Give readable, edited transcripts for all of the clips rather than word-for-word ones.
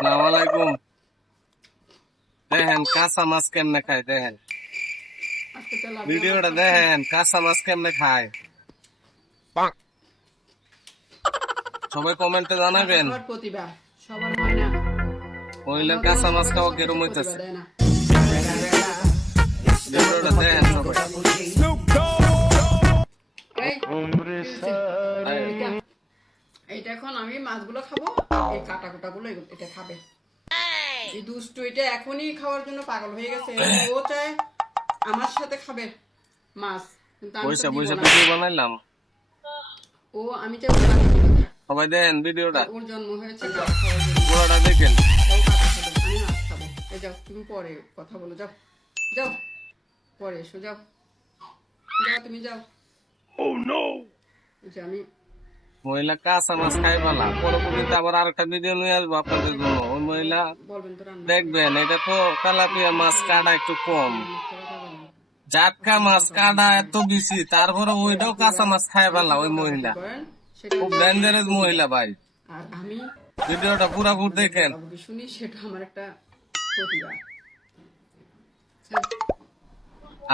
আসসালামু আলাইকুম। দেখেন কাঁচা মাছ কেমনে খায়, দেখেন ভিডিওটা দেখেন কাঁচা মাছ কেমনে খায়। সবাই কমেন্টে জানাবেন মহিলার কাঁচা মাছ খাওয়া কিরম হইতেছে। ভিডিওটা দেখেন সবাই। এইটা এখন আমি মাছগুলো খাবো, এই কাটা কুটা গুলো এটা খাবে। এই দুষ্টু এটা এখনই খাওয়ার জন্য পাগল হয়ে গেছে। ও চায় আমার সাথে খাবে মাছ, কিন্তু আমি তো বইসা দিব বইসা না। ভিডিও বানাইলাম। আমি চাই ওর কাটা খাবে। সবাই দেখেন ভিডিওটা, ওর জন্ম হয়েছে কাটা খাওয়ার জন্য। পুরোটা দেখেন। ও কাটা খাবে, আমি মাছ খাবো। এই যাও, তুমি পরে কথা বলো, যাও যাও, পরে এসো, যাও যাও, তুমি যাও। আমি মহিলা কাঁচা মাছ খাই পালা, পরবর্তীতে আবার আরেকটা ভিডিও নিয়ে আসবো আপনাদের জন্য। ওই মহিলা বলবেন তো রান্না দেখবেন, এটা তো তেলাপিয়া মাছ কাটা একটু কম, মিথ্যা কথা বলেন। জাটকা মাছ কাটা এত বেশি, তারপরে ওইটাও কাঁচা মাছ খাই পালা। ওই মহিলা করেন সেটা খুব হচ্ছে ডেঞ্জারাস মহিলা ভাই। আর আমি ভিডিওটা পুরাপুরি দেখেন। বকাবকি শুনি, সেটা আমার একটা প্রতিভা।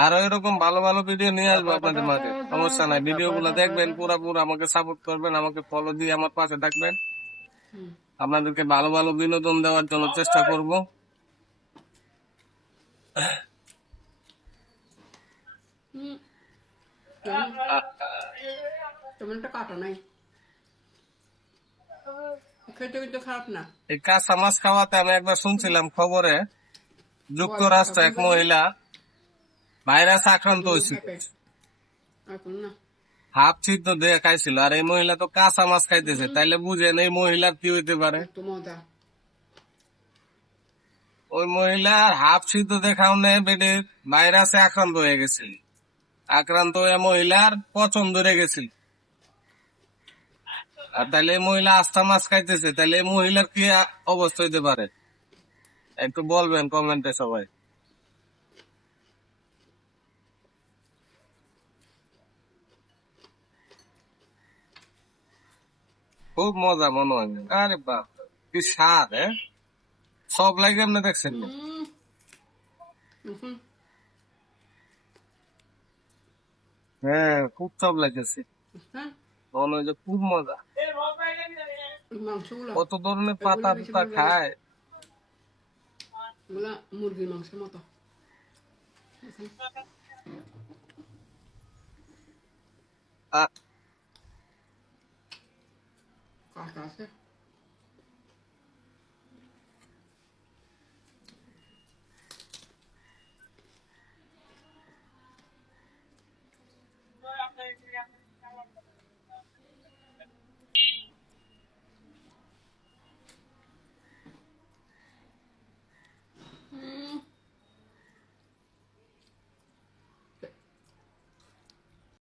আরো এরকম ভালো ভালো ভিডিও নিয়ে আসবো আপনাদের মাঝে, সমস্যা নাই। ভিডিও গুলো দেখবেন, পুরাপুরি আমাকে সাপোর্ট করবেন, আমাকে ফলো দিয়ে আমার পাশে থাকবেন। আপনাদেরকে ভালো ভালো বিনোদন দেওয়ার জন্য চেষ্টা করব। তেমন একটা কাটা নাই, খেতে কিন্তু খারাপ না। এই কাঁচা মাছ খাওয়াতে আমি একবার শুনছিলাম খবরে, যুক্তরাষ্ট্র এক মহিলা ভাইরাস আক্রান্ত হয়েছিল, এখন না হাফ ছিদ্র দিয়ে খাইছিল। আর এই মহিলা তো কাঁচা মাছ খাইতেছে, তাইলে বুঝেন এই মহিলার কি হইতে পারে। একটু মজা। ওই মহিলার হাফ সিদ্ধ দেখাও নেই, বেডে ভাইরাসে আক্রান্ত হয়ে গেছিল। আক্রান্ত হয়ে মহিলার পচন ধরে গেছিল। আর তাহলে এই মহিলা আস্থা মাছ খাইতেছে, তাহলে এই মহিলার কি অবস্থা হইতে পারে একটু বলবেন কমেন্টে সবাই। খুব মজা মনে হয়। আরে বাপ, কি স্বাদ! সব লাগে আপনি দেখছেন না? হ্যাঁ, খুব সব লাগতেছে, মনে হয় যে খুব মজা। মাংসগুলো কত ধরনের পাতা বেশি টাতা ভালো লাগে। খায়। এগুলা মুরগির মাংসের মতো। কাটা আছে।